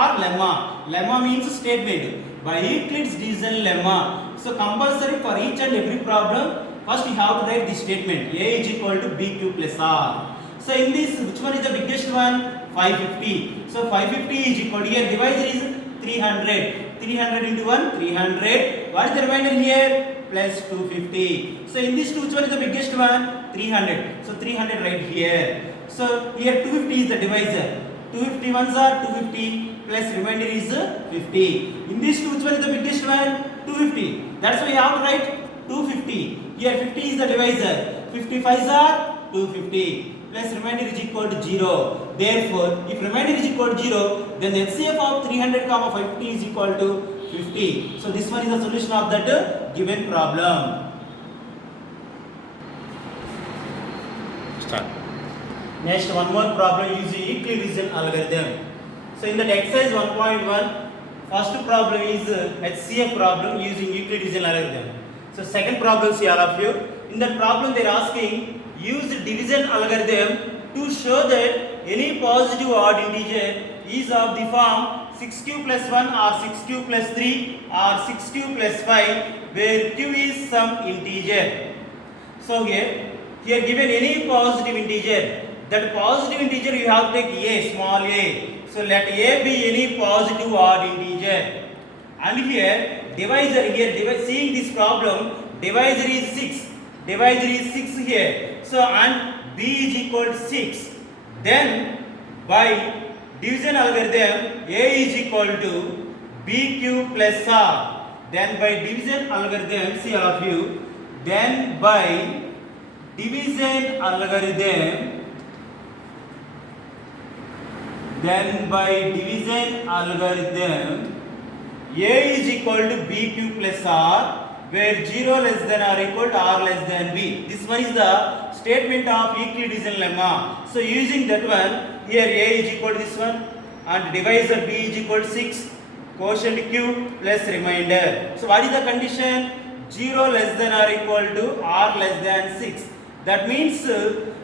or lemma. Lemma means statement. By Euclid's division lemma. So compulsory for each and every problem, first you have to write this statement. A is equal to BQ plus R. So in this, which one is the biggest one? 550. So 550 is equal to, here divisor is 300. 300 into 1, 300. What is the remainder here? Plus 250. So in this two, which one is the biggest one? 300. So 300 right here. So here 250 is the divisor. 250 ones are 250 plus remainder is 50. In this two, which one is the biggest one? 250. That's why you have to write 250. Here 50 is the divisor. 55s are 250 plus remainder is equal to 0. Therefore, if remainder is equal to 0, then the HCF of 300 comma 50 is equal to 50. So this one is the solution of that given problem. Start. Next, one more problem using Euclid division algorithm. So in that exercise 1.1, first problem is HCF problem using Euclid division algorithm. So second problem, see all of you. In that problem they are asking, use division algorithm to show that any positive odd integer is of the form 6q plus 1 or 6q plus 3 or 6q plus 5 where q is some integer. So here given any positive integer, that positive integer you have to take a, small a. So let a be any positive odd integer. And here divisor, seeing this problem, divisor is 6. Divisor is 6 here. So and b is equal to 6. Then by division algorithm a is equal to bq plus r. Then by division algorithm, see all of you. Then by division algorithm, a is equal to bq plus r, where 0 less than or equal to r less than b. This one is the statement of Euclid division lemma. So using that one, here a is equal to this one and divisor b is equal to 6, quotient q plus remainder. So what is the condition? 0 less than or equal to r less than 6. That means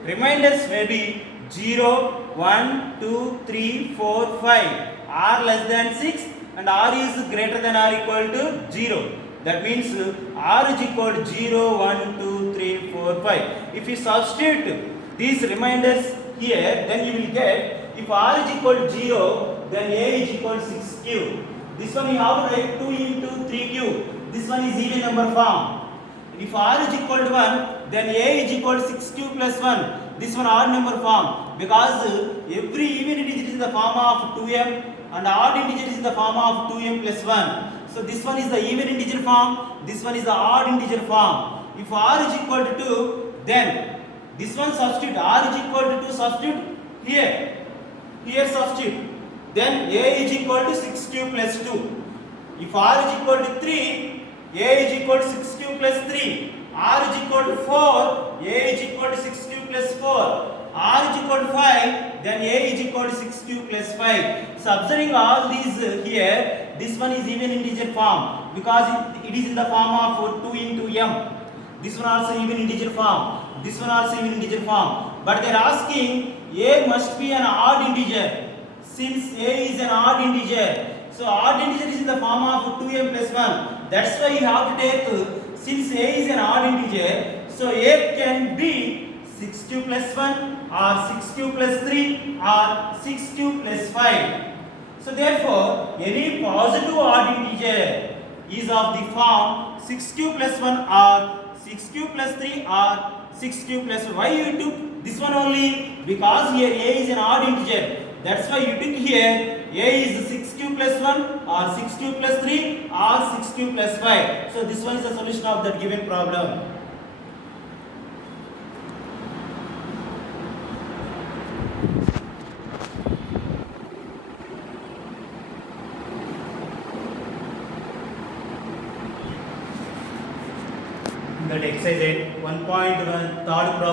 remainders may be 0, 1, 2, 3, 4, 5. R less than 6 and r is greater than or equal to 0. That means r is equal to 0, 1, 2, 3, 4, 5. If you substitute these reminders here, then you will get, if r is equal to 0, then a is equal to 6q. This one you have to write 2 into 3q. This one is even number form. If r is equal to 1, then a is equal to 6q plus 1. This one odd number form, because every even integer is in the form of 2m and odd integer is in the form of 2m plus 1. So this one is the even integer form, this one is the odd integer form. If r is equal to 2, then this one substitute, r is equal to 2, substitute here substitute. Then a is equal to 6q plus 2. If r is equal to 3, a is equal to 6q plus 3. R is equal to 4, a is equal to 6q plus 4. R is equal to 5, then a is equal to 6q plus 5. So observing all these here, this one is even integer form, because it is in the form of 2 into m. This one also even integer form. This one also even integer form. But they are asking a must be an odd integer. Since a is an odd integer, so odd integer is in the form of 2m plus 1. That's why you have to take, since a is an odd integer, so a can be 6q plus 1 or 6q plus 3 or 6q plus 5. So therefore, any positive odd integer is of the form 6q plus 1 or 6q plus 3 or 6q plus 1. Why you took this one only? Because here a is an odd integer. That's why you took here a is 6q plus 1 or 6q plus 3 or 6q plus 5. So this one is the solution of that given problem. That exercise 1.1 third problem.